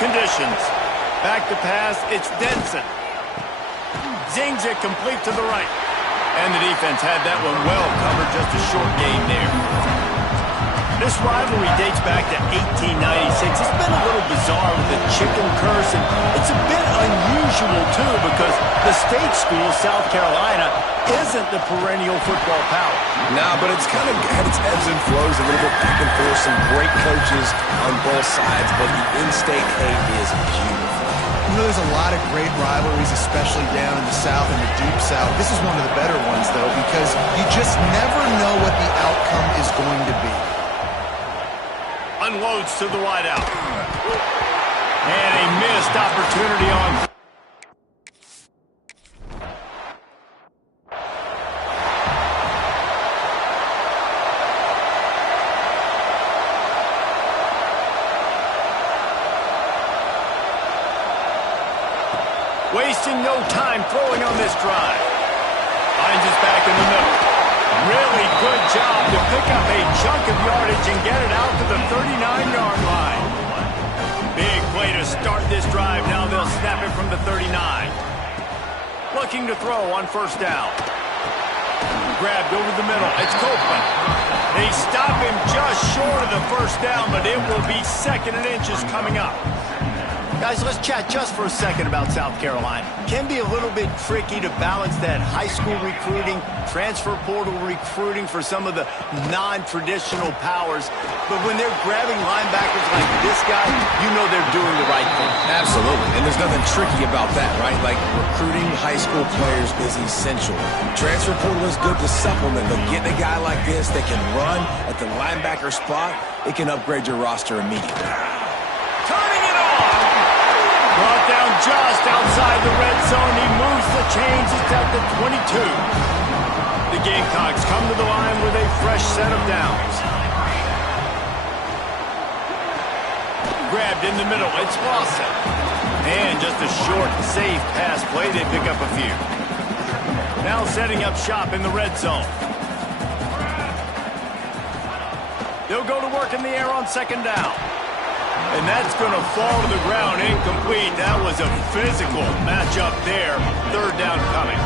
conditions. Back to pass, it's Denson. Zings it complete to the right. And the defense had that one well covered, just a short gain there. This rivalry dates back to 1896. It's been a little bizarre with the chicken curse, and it's a bit unusual, too, because the state school, South Carolina, isn't the perennial football power. No, but it's kind of had its ebbs and flows, a little bit back and forth, some great coaches on both sides, but the in-state hate is beautiful. You know, there's a lot of great rivalries, especially down in the South and the Deep South. This is one of the better ones, though, because you just never know what the outcome is going to be. Unloads to the wideout. And a missed opportunity on... Wasting no time throwing on this drive. Finds us back in the middle. Really good job to pick up a chunk of yardage and get it out to the 39-yard line. Big play to start this drive. Now they'll snap it from the 39. Looking to throw on first down. Grabbed over the middle. It's Copeland. They stop him just short of the first down, but it will be second and inches coming up. Guys, let's chat just for a second about South Carolina. Can be a little bit tricky to balance that high school recruiting, transfer portal recruiting for some of the non-traditional powers. But when they're grabbing linebackers like this guy, you know they're doing the right thing. Absolutely, and there's nothing tricky about that, right? Like, recruiting high school players is essential. Transfer portal is good to supplement, but getting a guy like this that can run at the linebacker spot, it can upgrade your roster immediately. Turning it on! Brought down just outside the red zone. He moves the chains. It's at the 22. The Gamecocks come to the line with a fresh set of downs. Grabbed in the middle. It's Lawson. And just a short, safe pass play. They pick up a few. Now setting up shop in the red zone. They'll go to work in the air on second down. And that's going to fall to the ground incomplete. That was a physical matchup there. Third down coming.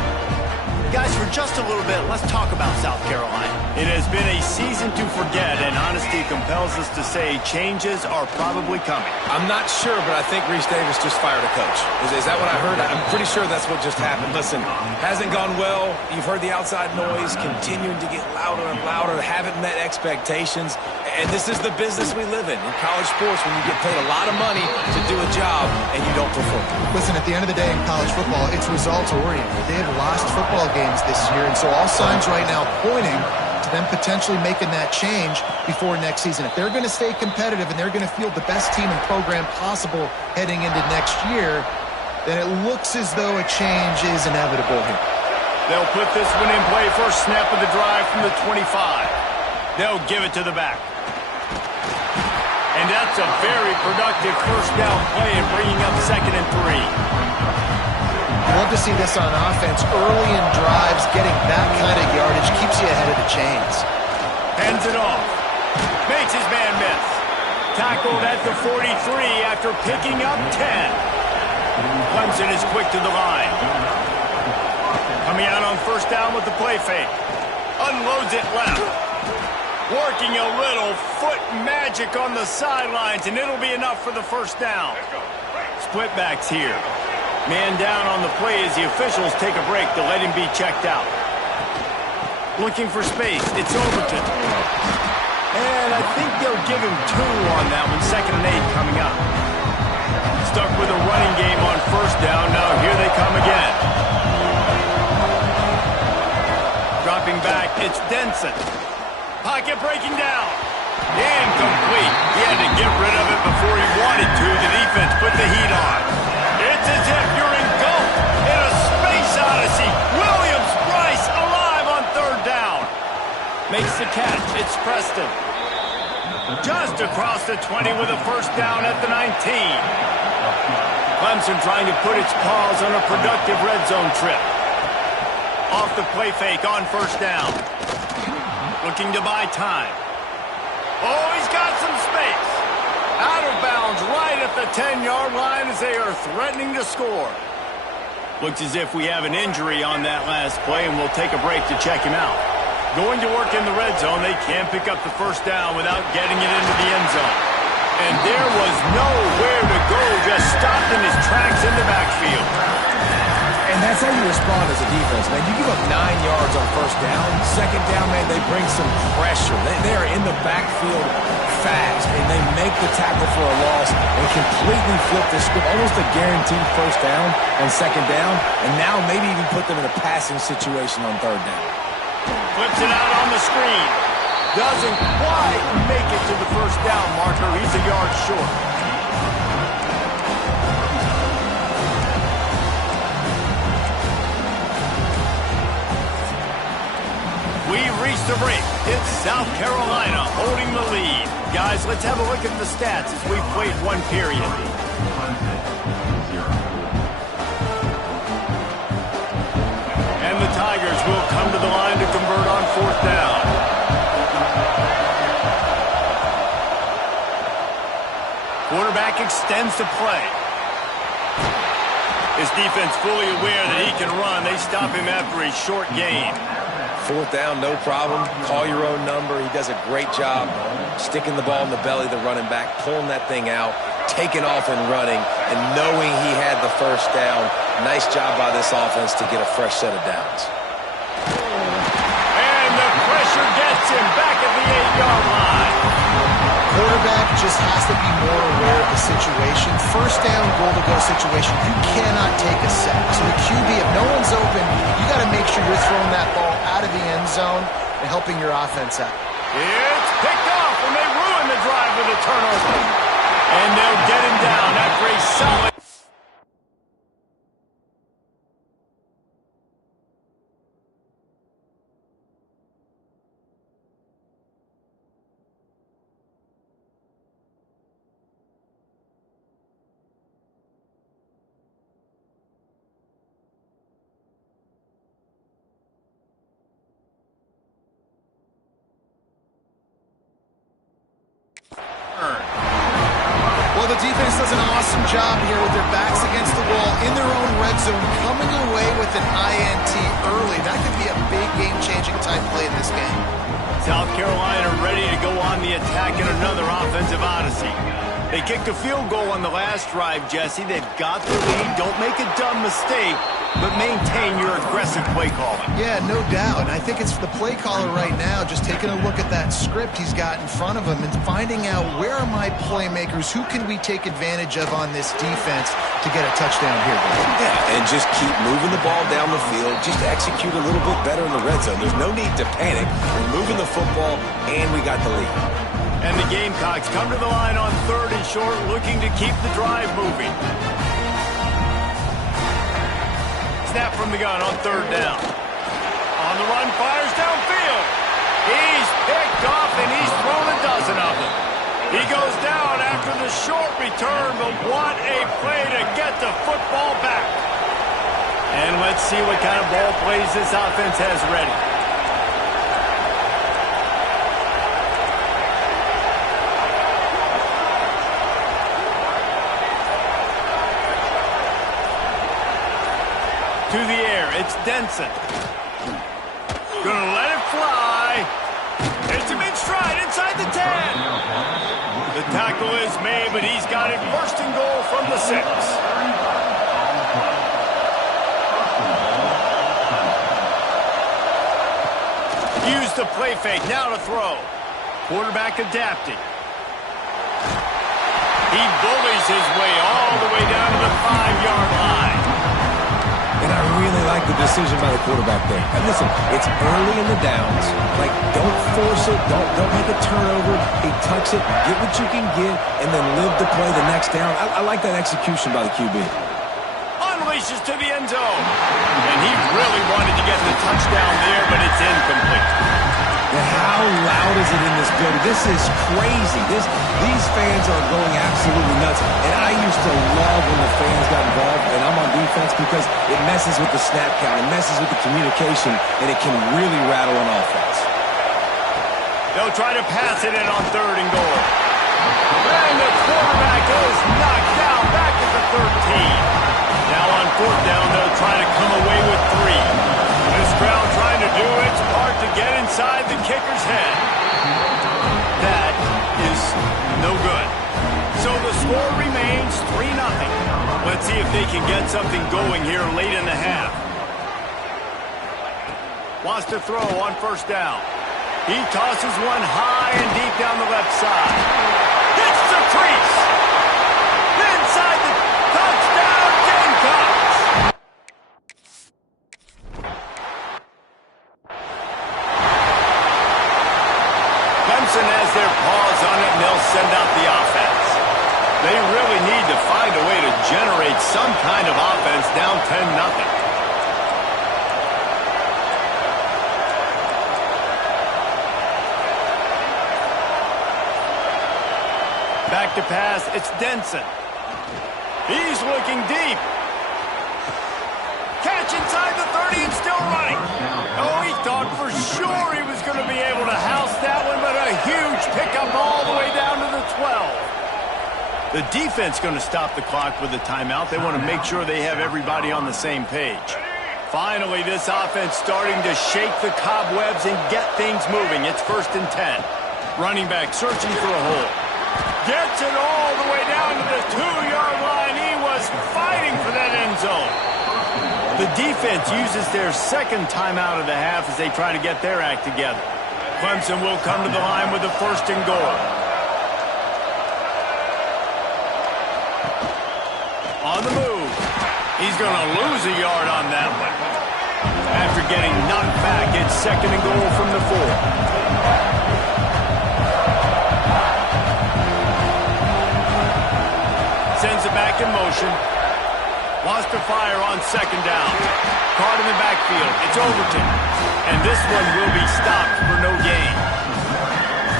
Guys, for just a little bit, let's talk about South Carolina. It has been a season to forget, and honesty compels us to say changes are probably coming. I'm not sure, but I think Reese Davis just fired a coach. Is that what I heard? I'm pretty sure that's what just happened. Listen, hasn't gone well. You've heard the outside noise continuing to get louder and louder. Haven't met expectations. And this is the business we live in college sports, when you get paid a lot of money to do a job and you don't perform. Listen, at the end of the day in college football, it's results-oriented. They have lost football games this year, and so all signs right now pointing to them potentially making that change before next season. If they're going to stay competitive and they're going to field the best team and program possible heading into next year, then it looks as though a change is inevitable here. They'll put this one in play. First snap of the drive from the 25. They'll give it to the back. And that's a very productive first down play and bringing up second and 3. I love to see this on offense. Early in drives, getting that kind of yardage keeps you ahead of the chains. Hands it off. Makes his man miss. Tackled at the 43 after picking up 10. Clemson is quick to the line. Coming out on first down with the play fake. Unloads it left. Working a little foot magic on the sidelines, and it'll be enough for the first down. Split backs here. Man down on the play as the officials take a break to let him be checked out. Looking for space. It's Overton. And I think they'll give him 2 on that one. Second and 8 coming up. Stuck with a running game on first down. Now here they come again. Dropping back. It's Denson. Pocket breaking down. Incomplete. He had to get rid of it before he wanted to. The defense put the heat on. It's as if you're engulfed in a space odyssey. Williams-Brice alive on third down. Makes the catch. It's Preston. Just across the 20 with a first down at the 19. Clemson trying to put its paws on a productive red zone trip. Off the play fake on first down. Looking to buy time. Oh, he's got some space. Out of bounds right at at the 10-yard line as they are threatening to score. Looks as if we have an injury on that last play, and we'll take a break to check him out. Going to work in the red zone, they can pick up the first down without getting it into the end zone. And there was nowhere to go, just stopped in his tracks in the backfield. And that's how you respond as a defense, man. You give up 9 yards on first down. Second down, man, they bring some pressure. They are in the backfield fast, and they make the tackle for a loss and completely flip the script, almost a guaranteed first down on second down, and now maybe even put them in a passing situation on third down. Flips it out on the screen. Doesn't quite make it to the first down marker. He's a yard short. We've reached the break. It's South Carolina holding the lead. Guys, let's have a look at the stats as we've played one period. And the Tigers will come to the line to convert on fourth down. Quarterback extends the play. His defense fully aware that he can run. They stop him after a short gain. Fourth down, no problem. Call your own number. He does a great job sticking the ball in the belly of the running back, pulling that thing out, taking off and running, and knowing he had the first down. Nice job by this offense to get a fresh set of downs. And the pressure gets him back at the 8-yard line. Quarterback just has to be more aware of the situation. First down, goal-to-go situation, you cannot take a sack. So the QB, if no one's open, you got to make sure you're throwing that ball out of the end zone and helping your offense out. It's picked off, and they ruin the drive with a turnover. And they'll get him down after a solid. Well, the defense does an awesome job here with their backs against the wall in their own red zone, coming away with an INT early. That could be a big game-changing type play in this game. South Carolina ready to go on the attack in another offensive odyssey. They kicked a field goal on the last drive, Jesse. They've got the lead. Don't make a dumb mistake, but maintain your aggressive play calling. Yeah, no doubt. I think it's the play caller right now just taking a look at that script he's got in front of him and finding out where are my playmakers, who can we take advantage of on this defense to get a touchdown here. Yeah, and just keep moving the ball down the field. Just execute a little bit better in the red zone. There's no need to panic. We're moving the football, and we got the lead. And the Gamecocks come to the line on third and short, looking to keep the drive moving. Snap from the gun on third down. On the run, fires downfield. He's picked off, and he's thrown a dozen of them. He goes down after the short return, but what a play to get the football back. And let's see what kind of ball plays this offense has ready. To the air, it's Denson. Gonna let it fly. Hits him in stride inside the 10. The tackle is made, but he's got it first and goal from the 6. Use the play fake, now to throw. Quarterback adapting. He bullies his way all the way down to the 5-yard line. And I really like the decision by the quarterback there. And listen, it's early in the downs. Like, don't force it. Don't make a turnover. He tucks it, get what you can get, and then live to play the next down. I like that execution by the QB. Unleashes to the end zone. And he really wanted to get the touchdown there, but it's incomplete. And how loud is it in this building? This is crazy. These fans are going absolutely nuts. And I used to love when the fans got involved, and I'm on defense because it messes with the snap count, it messes with the communication, and it can really rattle an offense. They'll try to pass it in on third and goal. And the quarterback is knocked inside the kicker's head. That is no good. So the score remains 3-0. Let's see if they can get something going here late in the half. Wants to throw on first down. He tosses one high and deep down the left side. Hits the crease. Inside the touchdown, Gamecocks. Clemson has their paws on it, and they'll send out the offense. They really need to find a way to generate some kind of offense down 10-0. Back to pass, it's Denson. He's looking deep. Catch inside the 30 and still running. Oh, he thought for sure he was going to be able to house that one, but a huge pickup all the way down to the 12. The defense going to stop the clock with a timeout. They want to make sure they have everybody on the same page. Finally, this offense starting to shake the cobwebs and get things moving. It's 1st and 10. Running back searching for a hole. Gets it all the way down to the 2-yard line. He was fighting for that end zone. The defense uses their second timeout of the half as they try to get their act together. Clemson will come to the line with a 1st and goal. On the move. He's going to lose a yard on that one. After getting knocked back, it's 2nd and goal from the 4. Sends it back in motion. Wants to fire on 2nd down. Caught in the backfield. It's Overton. And this one will be stopped for no gain.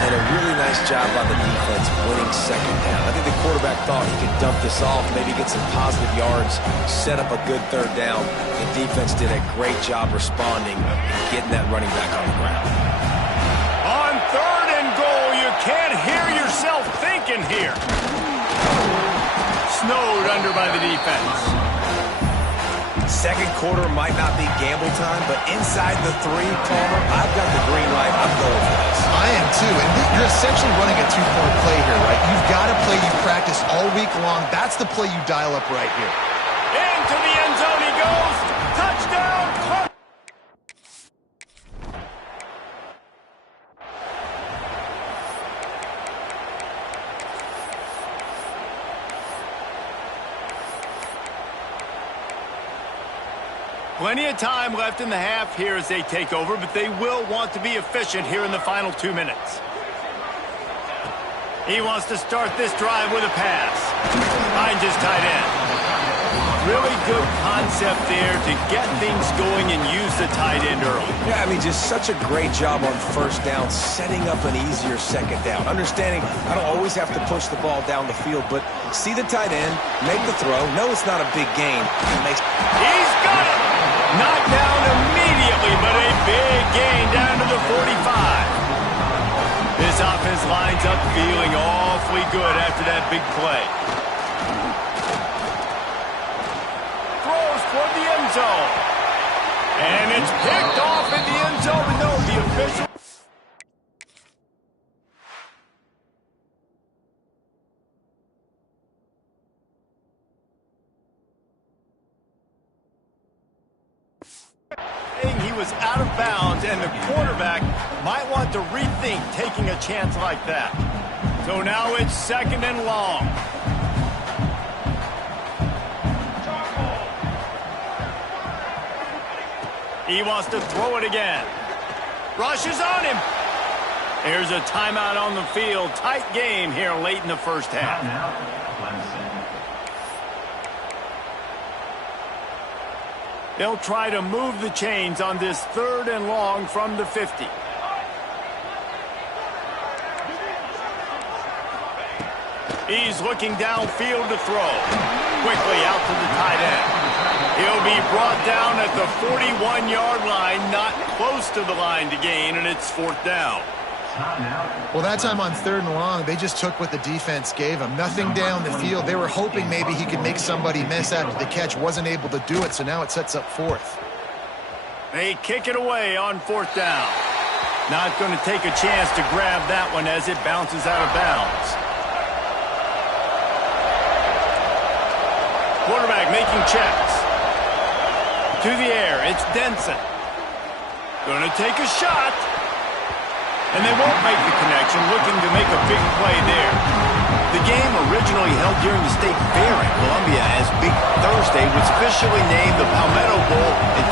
And a really nice job by the defense winning 2nd down. I think the quarterback thought he could dump this off, maybe get some positive yards, set up a good 3rd down. The defense did a great job responding and getting that running back on the ground. On 3rd and goal, you can't hear yourself thinking here. Snowed under by the defense. Second quarter might not be gamble time, but inside the 3, Palmer, I've got the green light. I'm going for this. I am too, and you're essentially running a 2-point play here, right? You've got a play you practice all week long. That's the play you dial up right here. Into the end zone he goes. Touchdown, Clemson. Plenty of time left in the half here as they take over, but they will want to be efficient here in the final 2 minutes. He wants to start this drive with a pass. Finds his tight end. Really good concept there to get things going and use the tight end early. Yeah, I mean, just such a great job on 1st down, setting up an easier 2nd down. Understanding I don't always have to push the ball down the field, but see the tight end, make the throw. No, it's not a big gain. He's got it! Knocked down immediately, but a big gain down to the 45. This offense lines up feeling awfully good after that big play. Throws toward the end zone. And it's picked off in the end zone. No, the official. He was out of bounds, and the quarterback might want to rethink taking a chance like that. So now it's 2nd and long. He wants to throw it again. Rushes on him. Here's a timeout on the field. Tight game here late in the 1st half. They'll try to move the chains on this 3rd and long from the 50. He's looking downfield to throw. Quickly out to the tight end. He'll be brought down at the 41-yard line, not close to the line to gain, and it's 4th down. Well, that time on 3rd and long, they just took what the defense gave them. Nothing down the field. They were hoping maybe he could make somebody miss after the catch. Wasn't able to do it, so now it sets up 4th. They kick it away on 4th down. Not going to take a chance to grab that one as it bounces out of bounds. Quarterback making checks. To the air, it's Denson. Going to take a shot. And they won't make the connection, looking to make a big play there. The game, originally held during the State Fair in Columbia as Big Thursday, was officially named the Palmetto Bowl in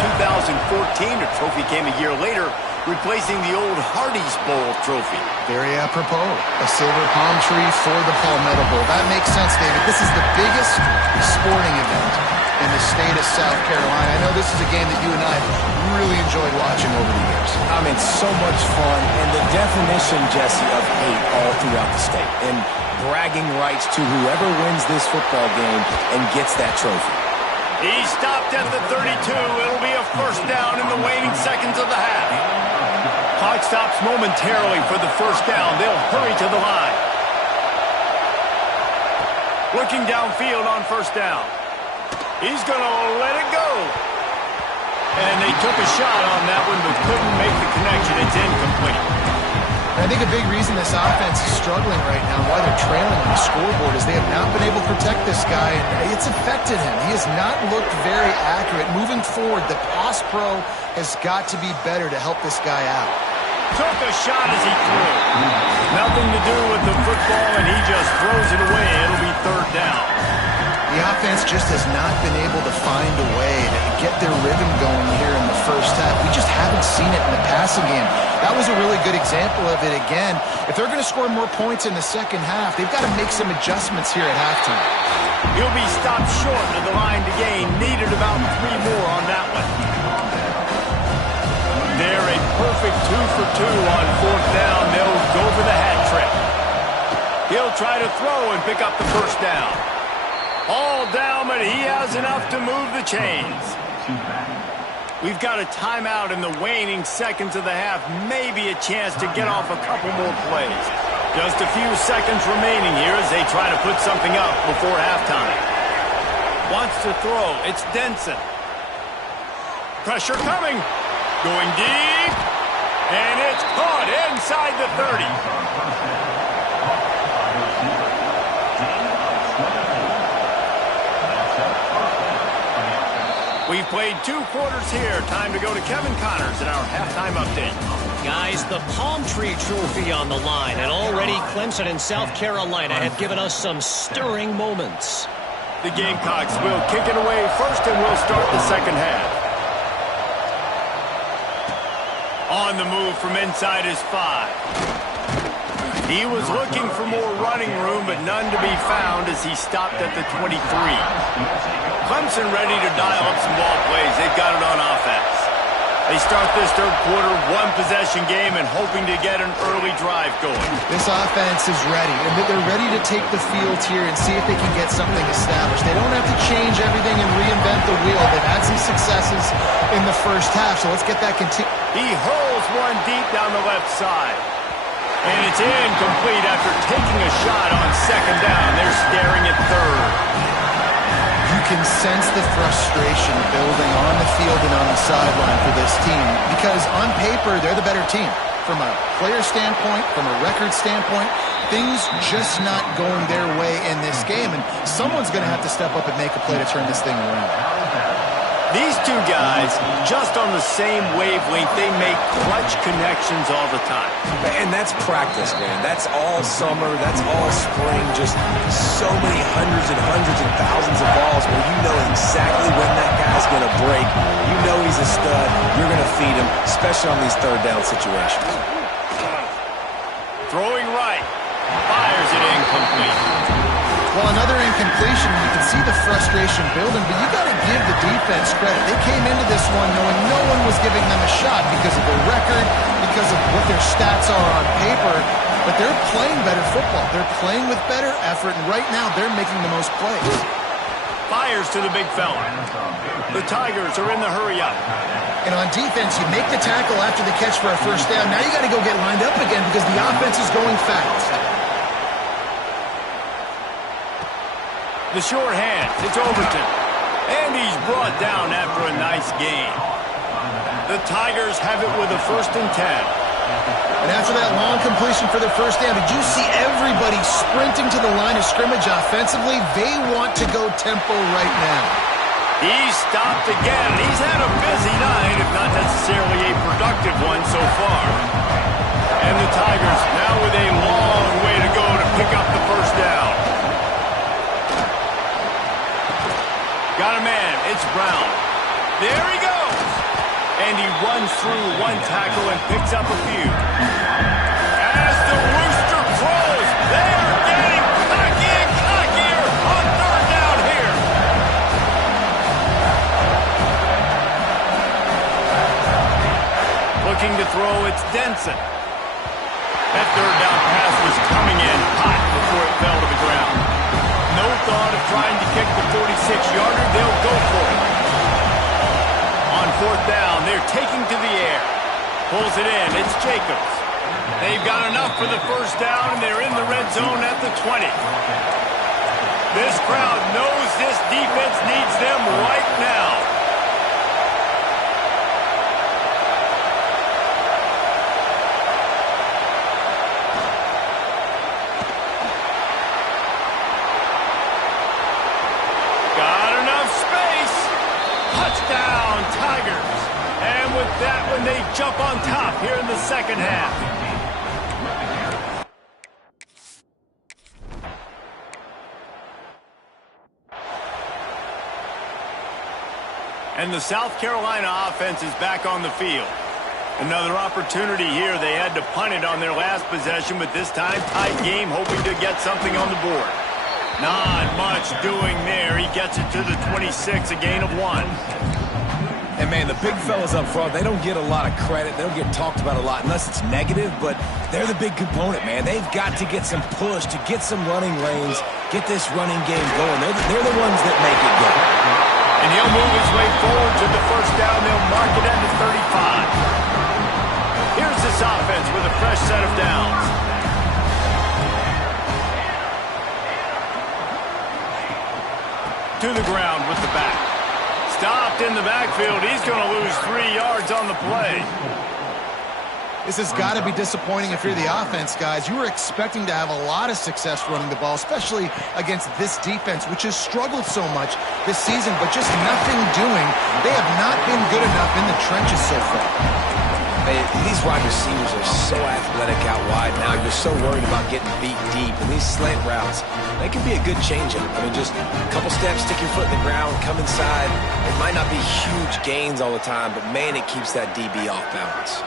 2014. The trophy came a year later, replacing the old Hardee's Bowl trophy. Very apropos. A silver palm tree for the Palmetto Bowl. That makes sense, David. This is the biggest sporting event in the state of South Carolina. I know this is a game that you and I really enjoyed watching over the years. I mean, so much fun, and the definition, Jesse, of hate all throughout the state. And bragging rights to whoever wins this football game and gets that trophy. He stopped at the 32. It'll be a first down in the waning seconds of the half. Clock stops momentarily for the first down. They'll hurry to the line. Looking downfield on first down. He's going to let it go. And they took a shot on that one, but couldn't make the connection. It's incomplete. I think a big reason this offense is struggling right now, why they're trailing on the scoreboard, is they have not been able to protect this guy, and it's affected him. He has not looked very accurate. Moving forward, the pass pro has got to be better to help this guy out. Took a shot as he threw. Nothing to do with the football, and he just throws it away. It'll be third down. The offense just has not been able to find a way to get their rhythm going here in the first half. We just haven't seen it in the passing game. That was a really good example of it again. If they're going to score more points in the second half, they've got to make some adjustments here at halftime. He'll be stopped short of the line to gain. Needed about 3 more on that one. They're a perfect 2 for 2 on fourth down. They'll go for the hat trick. He'll try to throw and pick up the first down. All down, but he has enough to move the chains. We've got a timeout in the waning seconds of the half. Maybe a chance to get off a couple more plays. Just a few seconds remaining here as they try to put something up before halftime. Wants to throw. It's Denson. Pressure coming. Going deep. And it's caught inside the 30. We've played 2 quarters here. Time to go to Kevin Connors in our halftime update. Guys, the Palm Tree Trophy on the line, and already Clemson and South Carolina have given us some stirring moments. The Gamecocks will kick it away first, and we'll start the second half. On the move from inside his 5. He was looking for more running room, but none to be found as he stopped at the 23. Clemson ready to dial up some ball plays. They've got it on offense. They start this third quarter, 1-possession game, and hoping to get an early drive going. This offense is ready, and they're ready to take the field here and see if they can get something established. They don't have to change everything and reinvent the wheel. They've had some successes in the first half, so let's get that continued. He hurls one deep down the left side. And it's incomplete after taking a shot on second down. They're staring at third. You can sense the frustration building on the field and on the sideline for this team because on paper, they're the better team. From a player standpoint, from a record standpoint, things just not going their way in this game, and someone's going to have to step up and make a play to turn this thing around. These two guys, just on the same wavelength, they make clutch connections all the time. And that's practice, man. That's all summer. That's all spring. Just so many hundreds and thousands of balls where you know exactly when that guy's going to break. You know he's a stud. You're going to feed him, especially on these third down situations. Throwing right. Fires it incomplete. Well, another incompletion, you can see the frustration building, but you got to give the defense credit. They came into this one knowing no one was giving them a shot because of their record, because of what their stats are on paper, but they're playing better football. They're playing with better effort, and right now they're making the most plays. Fires to the big fella. The Tigers are in the hurry-up. And on defense, you make the tackle after the catch for a first down. Now you got to go get lined up again because the offense is going fast. The short hand, it's Overton. And he's brought down after a nice gain. The Tigers have it with a 1st and 10. And after that long completion for their first down, did you see everybody sprinting to the line of scrimmage offensively? They want to go tempo right now. He's stopped again. He's had a busy night, if not necessarily a productive one so far. And the Tigers now with a long way to go to pick up the first down. Got a man. It's Brown. There he goes. And he runs through one tackle and picks up a few. As the rooster crows, they are getting cocky and cockier on third down here. Looking to throw, it's Denson. That third down pass was coming in hot before it fell to the ground. No thought of trying to kick the 46-yarder. They'll go for it. On fourth down, they're taking to the air. Pulls it in. It's Jacobs. They've got enough for the first down, and they're in the red zone at the 20. This crowd knows this defense needs them right now. Touchdown, Tigers. And with that one, they jump on top here in the second half. And the South Carolina offense is back on the field. Another opportunity here. They had to punt it on their last possession, but this time, tight game, hoping to get something on the board. Not much doing there. He gets it to the 26, a gain of 1. And, man, the big fellas up front, they don't get a lot of credit. They don't get talked about a lot unless it's negative, but they're the big component, man. They've got to get some push, to get some running lanes, get this running game going. They're the ones that make it go. And he'll move his way forward to the first down. They'll mark it at the 35. Here's this offense with a fresh set of downs. To the ground with the back. Stopped in the backfield. He's going to lose 3 yards on the play. This has got to be disappointing if you're the offense, guys. You were expecting to have a lot of success running the ball, especially against this defense, which has struggled so much this season, but just nothing doing. They have not been good enough in the trenches so far. These wide receivers are so athletic out wide now. You're so worried about getting beat deep. And these slant routes, they can be a good change-up. I mean, just a couple steps, stick your foot in the ground, come inside. It might not be huge gains all the time, but, man, it keeps that DB off balance.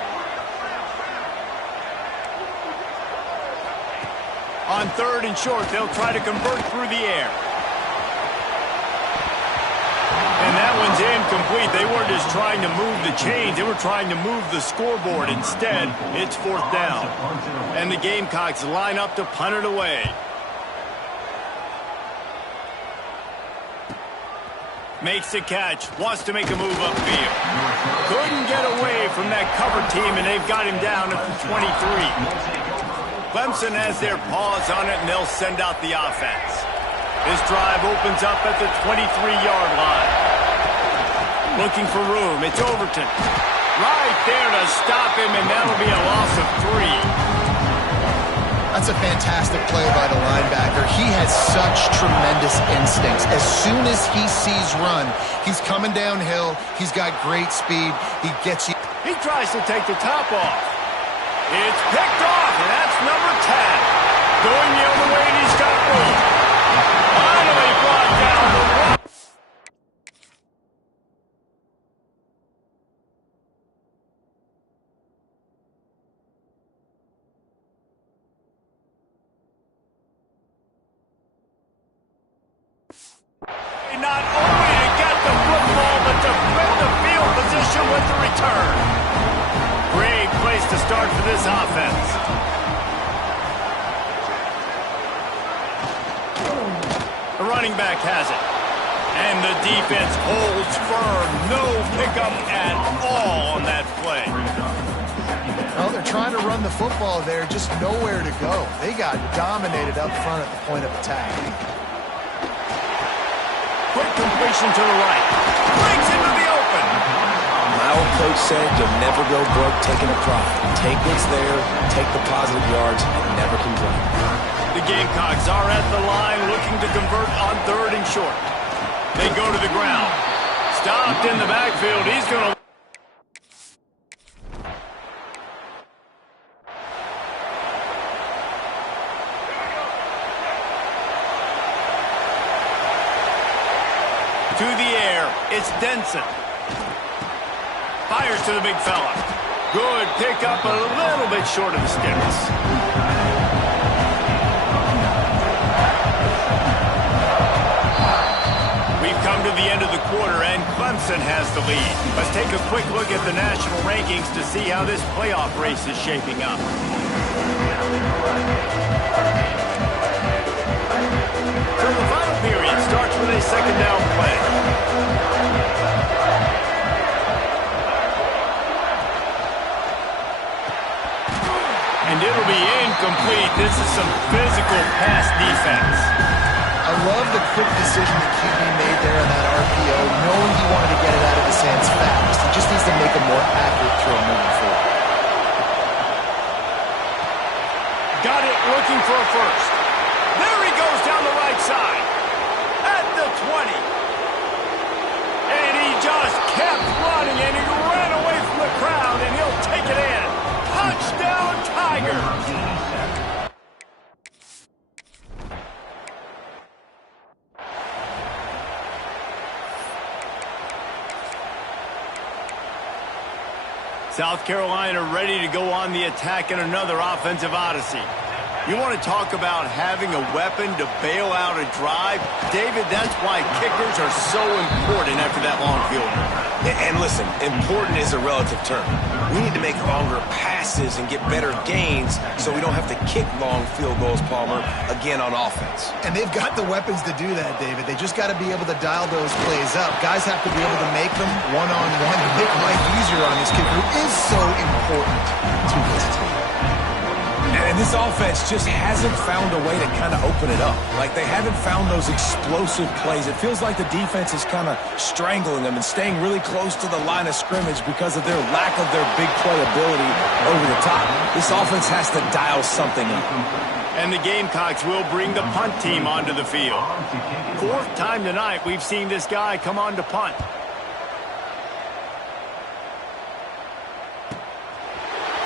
On third and short, they'll try to convert through the air. And that one's incomplete. They weren't just trying to move the chains. They were trying to move the scoreboard. Instead, it's fourth down. And the Gamecocks line up to punt it away. Makes the catch. Wants to make a move upfield. Couldn't get away from that cover team, and they've got him down at the 23. Clemson has their paws on it, and they'll send out the offense. This drive opens up at the 23-yard line. Looking for room. It's Overton. Right there to stop him, and that'll be a loss of 3. That's a fantastic play by the linebacker. He has such tremendous instincts. As soon as he sees run, he's coming downhill. He's got great speed. He gets you. He tries to take the top off. It's picked off, and that's number 10. Going the other way, and he's got room. Finally brought down the run. Not only to get the football, but to flip the field position with the return. Great place to start for this offense. The running back has it. And the defense holds firm. No pickup at all on that play. Well, they're trying to run the football there, just nowhere to go. They got dominated up front at the point of attack. Quick completion to the right. Breaks into the open. I old coach said, you'll never go broke taking a profit. Take what's there, take the positive yards, and never complain. The Gamecocks are at the line looking to convert on 3rd and short. They go to the ground. Stopped in the backfield. He's going to... To the air, it's Denson. Fires to the big fella. Good pickup, a little bit short of the sticks. We've come to the end of the quarter, and Clemson has the lead. Let's take a quick look at the national rankings to see how this playoff race is shaping up. So the final period starts with a 2nd down play. And it'll be incomplete. This is some physical pass defense. I love the quick decision that QB made there on that RPO, knowing he wanted to get it out of his hands fast. He just needs to make a more accurate throw moving forward. Got it, looking for a first. There he goes down the right side. At the 20. And he just kept running, and he ran away from the crowd, and he'll take it in. Touchdown, Tigers! South Carolina ready to go on the attack in another offensive odyssey. You want to talk about having a weapon to bail out a drive? David, that's why kickers are so important after that long field goal. And listen, important is a relative term. We need to make longer passes and get better gains so we don't have to kick long field goals, Palmer, again on offense. And they've got the weapons to do that, David. They just got to be able to dial those plays up. Guys have to be able to make them one-on-one to make life easier on this kid who is so important to this team. And this offense just hasn't found a way to kind of open it up. Like, they haven't found those explosive plays. It feels like the defense is kind of strangling them and staying really close to the line of scrimmage because of their lack of their big play ability over the top. This offense has to dial something up. And the Gamecocks will bring the punt team onto the field. 4th time tonight we've seen this guy come on to punt.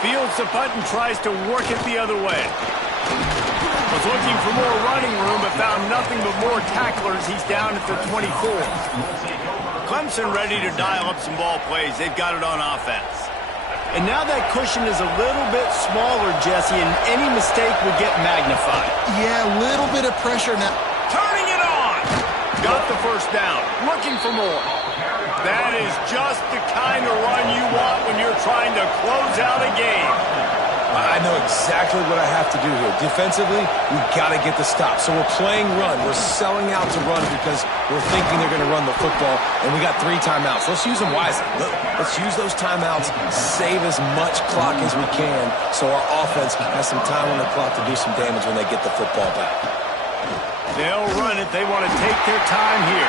Fields the punt and tries to work it the other way. Was looking for more running room, but found nothing but more tacklers. He's down at the 24. Clemson ready to dial up some ball plays. They've got it on offense. And now that cushion is a little bit smaller, Jesse, and any mistake would get magnified. Yeah, a little bit of pressure now. Turning it on! Got the first down. Looking for more. That is just the kind of run you want when you're trying to close out a game. I know exactly what I have to do here. Defensively, we've got to get the stop. So we're playing run. We're selling out to run because we're thinking they're going to run the football, and we got 3 timeouts. Let's use them wisely. Let's use those timeouts, save as much clock as we can so our offense has some time on the clock to do some damage when they get the football back. They'll run it. They want to take their time here.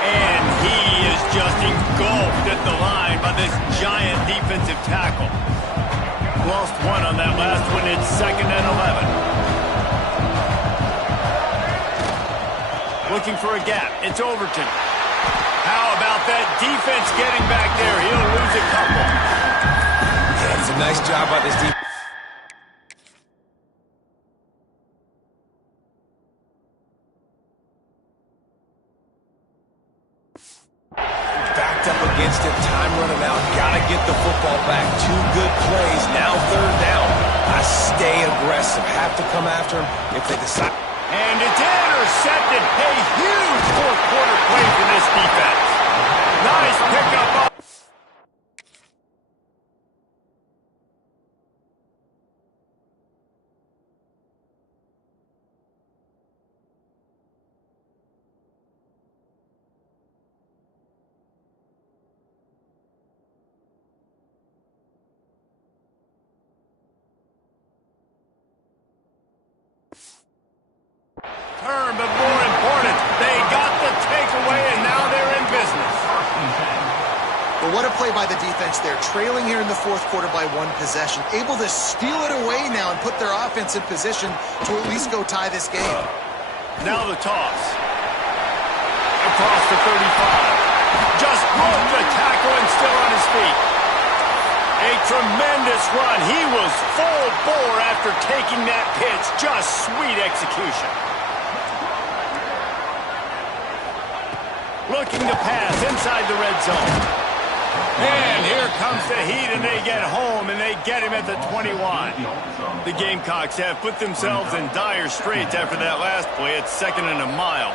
And he is just engulfed at the line by this giant defensive tackle. Lost one on that last one. It's 2nd and 11. Looking for a gap. It's Overton. How about that defense getting back there? He'll lose a couple. Yeah, it's a nice job by this defense. Against it, time running out, gotta get the football back. 2 good plays, now 3rd down. I stay aggressive, have to come after him if they decide. And it's intercepted. A huge 4th quarter play for this defense. Nice pickup. But more important, they got the takeaway, and now they're in business. But What a play by the defense there. Trailing here in the fourth quarter by 1 possession. Able to steal it away now and put their offense in position to at least go tie this game. Now the toss. Across the 35. Just broke the tackle and still on his feet. A tremendous run. He was full bore after taking that pitch. Just sweet execution. Looking to pass inside the red zone. And here comes the Heat, and they get home, and they get him at the 21. The Gamecocks have put themselves in dire straits after that last play. It's 2nd and a mile.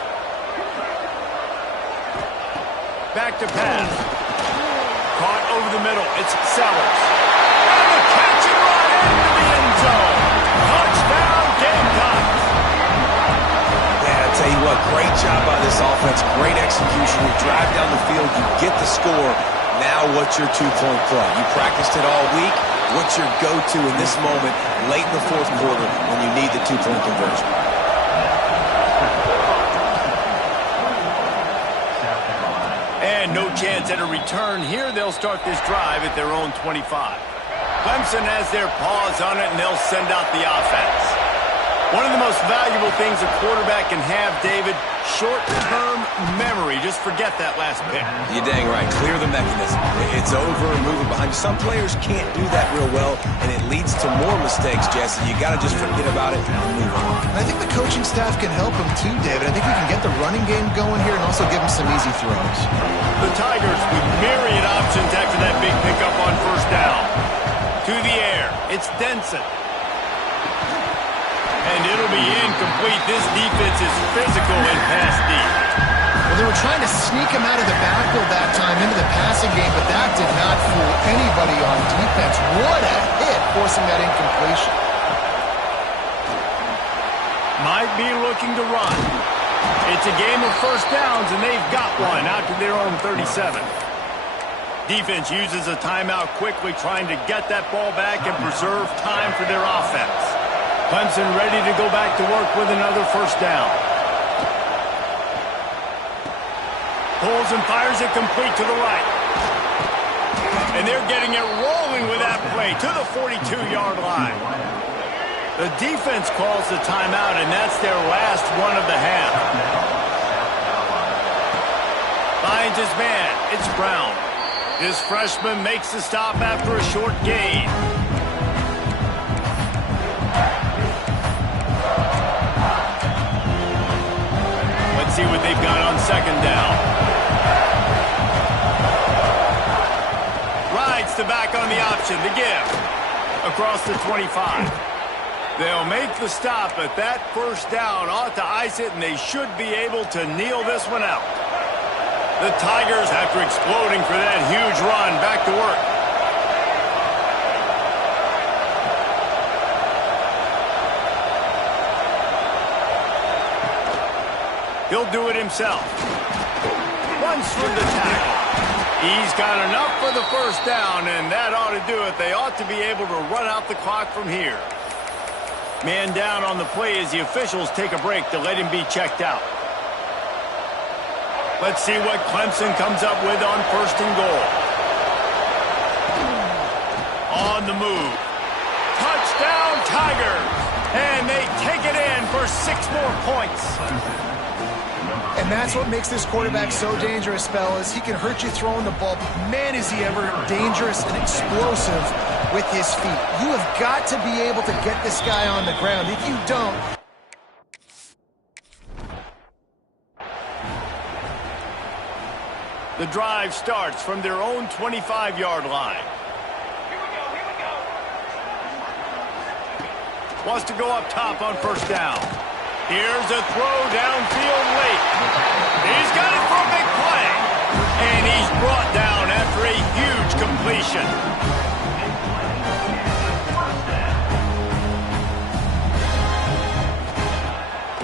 Back to pass. Caught over the middle. It's Sellers. And the catch and run into the end zone. Touchdown, Gamecocks. Yeah, I tell you what, great job by this offense. Great execution. You drive down the field, you get the score. Now what's your two-point play? You practiced it all week. What's your go-to in this moment late in the fourth quarter when you need the two-point conversion? And no chance at a return here. They'll start this drive at their own 25. Clemson has their paws on it, and they'll send out the offense. One of the most valuable things a quarterback can have, David, short-term memory. Just forget that last pick. You're dang right. Clear the mechanism. It's over and move it behind you. Some players can't do that real well, and it leads to more mistakes, Jesse. You got to just forget about it and move on. And I think the coaching staff can help him too, David. I think we can get the running game going here and also give him some easy throws. The Tigers with myriad options after that big pickup on first down. To the air. It's Denson. And it'll be incomplete. This defense is physical and pass deep. Well, they were trying to sneak him out of the backfield that time into the passing game, but that did not fool anybody on defense. What a hit, forcing that incompletion. Might be looking to run. It's a game of first downs, and they've got one out to their own 37. Defense uses a timeout quickly, trying to get that ball back and preserve time for their offense. Clemson ready to go back to work with another first down. Pulls and fires it complete to the right. And they're getting it rolling with that play to the 42-yard line. The defense calls the timeout, and that's their last one of the half. Finds his man. It's Brown. This freshman makes the stop after a short gain. See what they've got on second down. Rides the back on the option, the give. Across the 25. They'll make the stop, but that first down ought to ice it, and they should be able to kneel this one out. The Tigers, after exploding for that huge run, back to work. He'll do it himself. Runs through the tackle. He's got enough for the first down, and that ought to do it. They ought to be able to run out the clock from here. Man down on the play as the officials take a break to let him be checked out. Let's see what Clemson comes up with on first and goal. On the move. Touchdown, Tigers! And they take it in for 6 more points. And that's what makes this quarterback so dangerous, fellas. He can hurt you throwing the ball, but man, is he ever dangerous and explosive with his feet. You have got to be able to get this guy on the ground. If you don't... The drive starts from their own 25-yard line. Wants to go up top on first down. Here's a throw downfield late. He's got it for a big play. And he's brought down after a huge completion.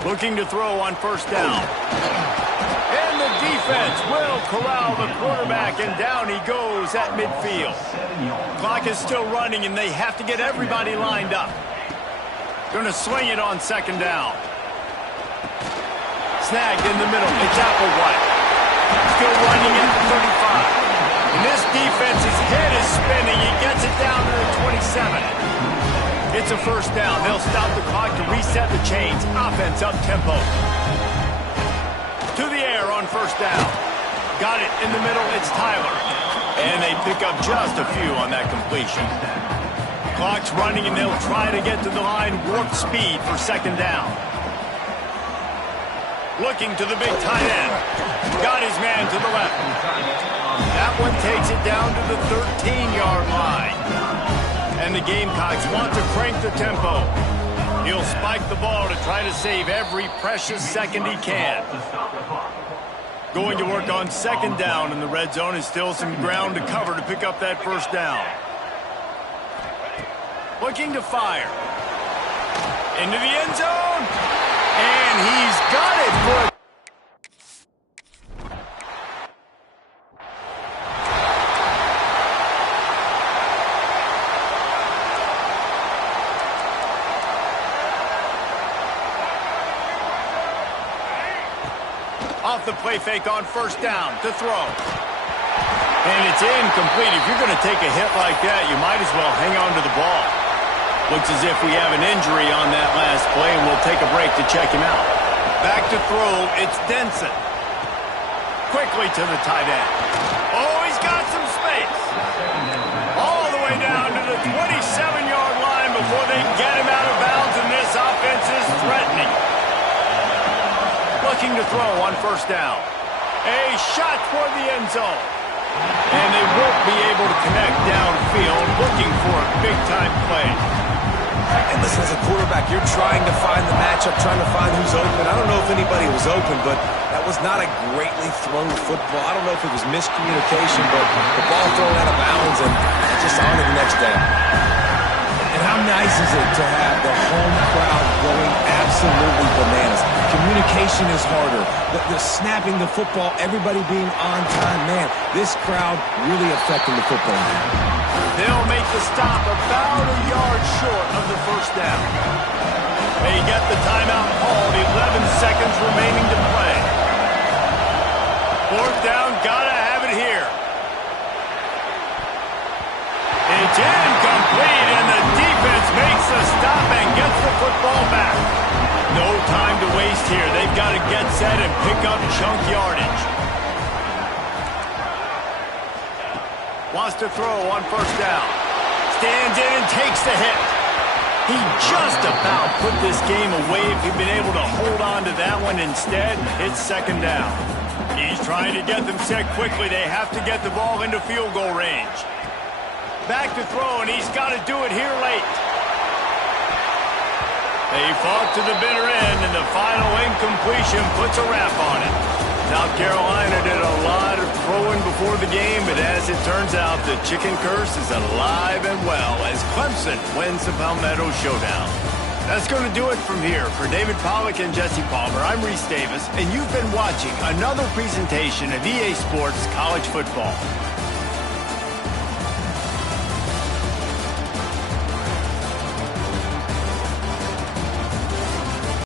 Looking to throw on first down. And the defense will corral the quarterback, and down he goes at midfield. Clock is still running, and they have to get everybody lined up. Going to swing it on second down. Snagged in the middle. It's Applewhite. Still running at the 35. And This defense's head is spinning. He gets it down to the 27. It's a first down. They'll stop the clock to reset the chains. Offense up tempo. To the air on first down. Got it in the middle. It's Tyler. And they pick up just a few on that completion. Clock's running, and they'll try to get to the line. Warp speed for second down. Looking to the big tight end. Got his man to the left. That one takes it down to the 13-yard line. And the Gamecocks want to crank the tempo. He'll spike the ball to try to save every precious second he can. Going to work on second down in the red zone, and still some ground to cover to pick up that first down. Looking to fire. Into the end zone. And he's got it for a off the play fake on first down to throw. And it's incomplete. If you're going to take a hit like that, you might as well hang on to the ball. Looks as if we have an injury on that last play, and we'll take a break to check him out. Back to throw, it's Denson. Quickly to the tight end. Oh, he's got some space. All the way down to the 27-yard line before they get him out of bounds, and this offense is threatening. Looking to throw on first down. A shot toward the end zone. And they won't be able to connect downfield, looking for a big-time play. And listen, as a quarterback, you're trying to find the matchup, trying to find who's open. I don't know if anybody was open, but that was not a greatly thrown football. I don't know if it was miscommunication, but the ball thrown out of bounds and just on to the next down. And how nice is it to have the home crowd going absolutely bananas? Communication is harder. The snapping the football, everybody being on time. Man, this crowd really affecting the football game. They'll make the stop about a yard short of the first down. They get the timeout called. 11 seconds remaining to play. Fourth down, gotta have it here. It's incomplete, and the defense makes the stop and gets the football back. No time to waste here. They've got to get set and pick up chunk yardage. Wants to throw on first down. Stands in and takes the hit. He just about put this game away if he'd been able to hold on to that one. Instead, it's second down. He's trying to get them set quickly. They have to get the ball into field goal range. Back to throw, and he's got to do it here late. They fought to the bitter end, and the final incompletion puts a wrap on it. South Carolina did a lot of throwing before the game, but as it turns out, the chicken curse is alive and well as Clemson wins the Palmetto Showdown. That's going to do it from here. For David Pollack and Jesse Palmer, I'm Reese Davis, and you've been watching another presentation of EA Sports College Football.